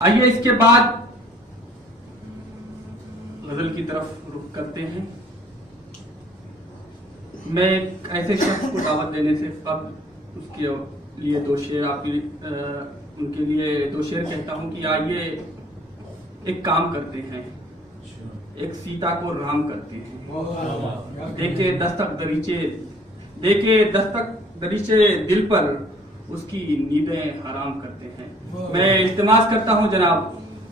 आइए इसके बाद गजल की तरफ रुख करते हैं। मैं एक ऐसे शख्स को दावत देने से कब उसके लिए दो शेर उनके लिए दो शेर कहता हूं कि आइए एक काम करते हैं, एक सीता को राम करते हैं। देखे दस्तक दरीचे दिल पर उसकी नींदें हराम करते हैं। मैं इल्तिमास करता हूं जनाब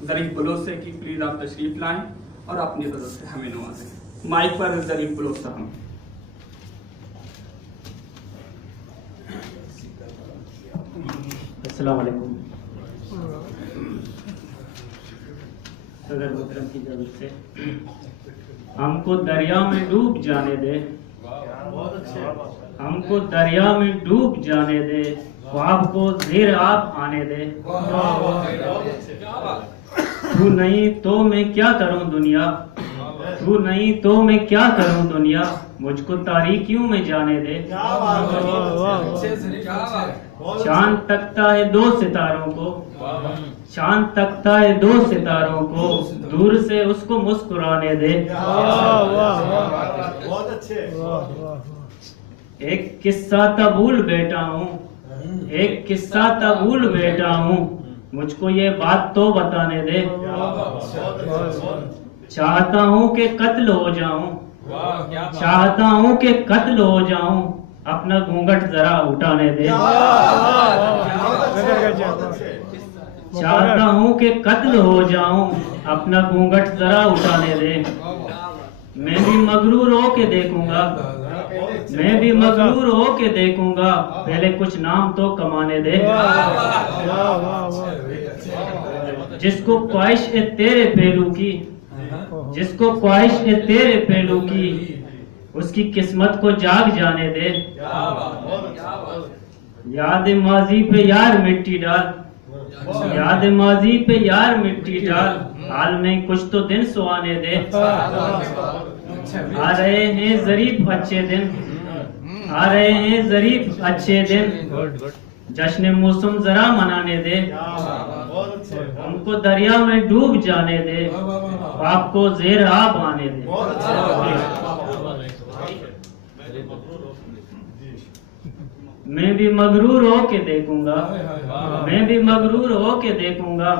ज़रीफ बलोच से कि प्लीज आप तशरीफ लाएं और अपनी गजल से हमें नवाजें। माइक पर ज़रीफ बलोच साहब। अस्सलाम वालेकुम। सदर मोहतरम की जरूरत से हमको दरिया में डूब जाने दे, हमको दरिया में डूब जाने दे, ख्वाब को ज़ेर आब आने दे। तू नहीं तो मैं क्या करूं दुनिया, तू नहीं तो मैं क्या करूं दुनिया, मुझको तारीकियों में जाने दे। चांद तकता है दो सितारों को, चांद तकता है दो सितारों को, दूर से उसको मुस्कुराने दे। बहुत अच्छे। एक किस्सा तबूल बेटा हूँ, एक किस्सा तबूल बेटा हूँ, मुझको ये बात तो बताने दे। चाहता हूँ कि कत्ल हो जाऊं, चाहता हूँ कि कत्ल हो जाऊं, अपना घूंघट जरा उठाने दे। चाहता हूँ कि कत्ल हो जाऊं, अपना घूंघट जरा उठाने दे। मैं भी मगरूर हो के देखूंगा, मैं भी मगरूर हो के देखूंगा, पहले कुछ नाम तो कमाने दे। जिसको ख्वाहिश है तेरे पहलू की, जिसको ख्वाहिश है तेरे पहलू की, उसकी किस्मत को जाग जाने दे। याद माजी पे यार मिट्टी डाल, याद माजी पे यार मिट्टी डाल, हाल में कुछ तो दिन सुहाने दे। आ रहे हैं ज़रीफ अच्छे दिन, आ रहे हैं ज़रीफ अच्छे दिन, जश्न मौसम जरा मनाने दे। हमको दरिया में डूब जाने दे, आपको ज़ेर आब आने दे। मैं भी मगरूर हो के देखूंगा, मैं भी मगरूर हो के देखूंगा,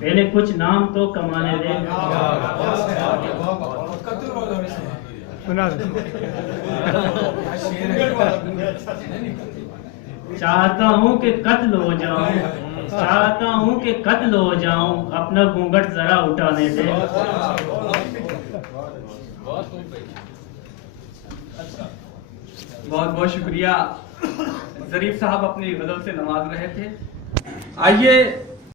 पहले कुछ नाम तो कमाने दे। चाहता हूँ कि कत्ल हो जाऊं, चाहता हूँ कि कत्ल हो जाऊं, अपना घूंघट जरा उठाने दे। बहुत बहुत शुक्रिया। ज़रीफ साहब अपनी गजल से नवाज रहे थे। आइए